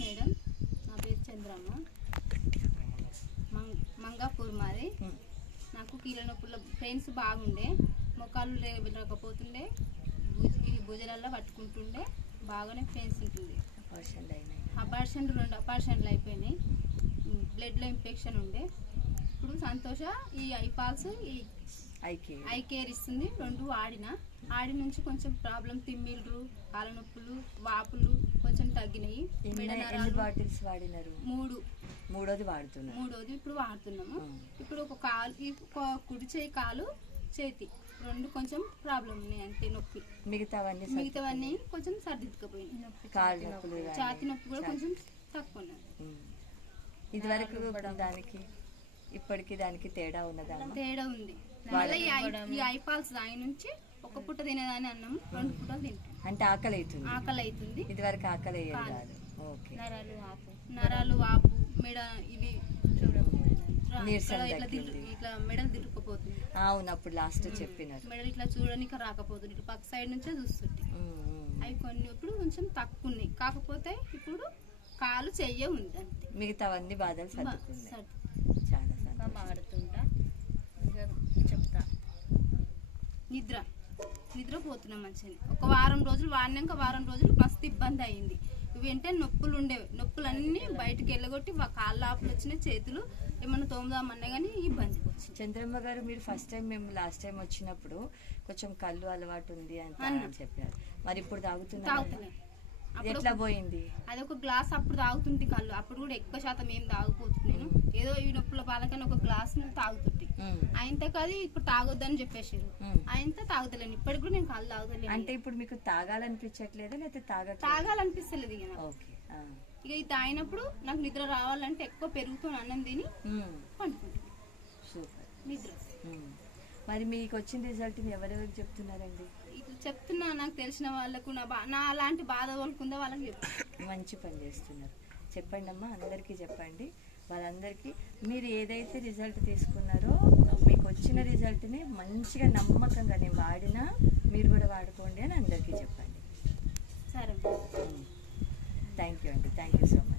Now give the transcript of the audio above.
Madam, నా పేరు చంద్రమ్మ, మంగాపూర్ మాది. నాకు కీళ్ళ నొప్పుల పెయిన్స్ బాగుండే, మొక్కలు వెళ్ళకపోతుండే, భుజాలలో పట్టుకుంటుండే, బాగానే పెయిన్స్ ఉంటుంది. అబార్షన్లు 2 అబార్షన్లు అయిపోయినాయి. బ్లడ్లో ఇన్ఫెక్షన్ ఉండే. ఇప్పుడు సంతోష ఈ ఐపాల్స్ ఈ ఐ కేర్ ఇస్తుంది. 2 ఆడి నుంచి కొంచెం ప్రాబ్లం, తిమ్మిళ్ళు, కాళ్ళ నొప్పులు, వాపులు కొంచెం తగ్గినాయి. బాటిల్స్ వాడినారు? 3. మూడోది ఇప్పుడు వాడుతున్నాము. ఇప్పుడు ఒక కాలు, కుడి చేయి, కాలు, చేతి 2 కొంచెం ప్రాబ్లం ఉన్నాయి, అంతే నొప్పి. మిగతావన్నీ కొంచెం సర్దిద్దుకుపోయినాయి. ఛాతి నొప్పి కూడా కొంచెం తక్కువ ఉన్నది. ఇదివరకు దానికి ఇప్పటికి దానికి తేడా ఉన్నదా? తేడా ఉంది. ఈ ఐపాల్స్ దాని నుంచి ఒక పూట తినేదాన్ని అన్నం 2 పూటలు తింటాం. అంటే ఆకలి అవుతుంది. ఇదివరకు ఆకలి నరాలు, వాపు, మెడ, ఇవి ఇట్లా మెడలు తిరుగుకపోతుంది. అవును, అప్పుడు లాస్ట్ చెప్పినారు. మెడలు ఇట్లా చూడడానికి రాకపోతుంది, ఇట్లా పక్క సైడ్ నుంచే చూస్తుంటే. అవి కొన్ని ఇప్పుడు కొంచెం తక్కువ ఉన్నాయి. కాకపోతే ఇప్పుడు కాలు చెయ్య ఉంది అంతే. మిగతావన్నీ బాధలు సర్దుకున్నాయి. చాలా మాడుతుంటా చెప్తా. నిద్రపోతున్నాం మంచిగా. ఒక వారం రోజులు వాడినాక వారం రోజులు మస్తు ఇబ్బంది అయింది. వెంటనే నొప్పులు ఉండేవి. నొప్పులన్నీ బయటకు వెళ్ళగొట్టి కాళ్ళ ఆపులు వచ్చినాయి, చేతులు ఏమన్నా తోముదామన్నా కానీ ఇబ్బంది వచ్చింది. చంద్రమ్మ గారు, మీరు ఫస్ట్ టైం మేము లాస్ట్ టైం వచ్చినప్పుడు కొంచెం కళ్ళు అలవాటు ఉంది అని చెప్పారు. మరి ఇప్పుడు తాగుతున్నారు? ఎట్లా పోయింది? అది ఒక గ్లాస్ అప్పుడు తాగుతుంటే కళ్ళు. అప్పుడు కూడా ఎక్కువ శాతం ఏం తాగుపోతున్నాను. ఏదో ఈ నొప్పుల బాధకని ఒక గ్లాస్ తాగుతుంటే ఆయనతో కాదు ఇప్పుడు తాగొద్దని చెప్పేసారు. ఆయనతో తాగుతలేను. ఇప్పటికి కూడా నేను కళ్ళు తాగుతలేను. అంటే ఇప్పుడు మీకు తాగాలనిపించట్లేదా లేకపోతే తాగాలనిపిస్తలేదు ఇక ఇది తాగినప్పుడు నాకు నిద్ర రావాలంటే ఎక్కువ పెరుగుతాను, అన్నం తిని పండుకుంటాను. సూపర్ నిద్ర. మరి మీకు వచ్చిన రిజల్ట్ ఎవరెవరికి చెప్తున్నారండి? ఇట్లా చెప్తున్నా, నాకు తెలిసిన వాళ్ళకు, నా అలాంటి బాధ వాళ్ళకుందో వాళ్ళకి చెప్తాను. మంచి పని చేస్తున్నారు. చెప్పండి అమ్మా, అందరికీ చెప్పండి. వాళ్ళందరికీ మీరు ఏదైతే రిజల్ట్ తీసుకున్నారో మీకు వచ్చిన రిజల్ట్ని మంచిగా నమ్మకంగా నేను వాడినా మీరు కూడా వాడుకోండి అని అందరికీ చెప్పండి. సరే, థ్యాంక్ యూ అండి. Thank you so much.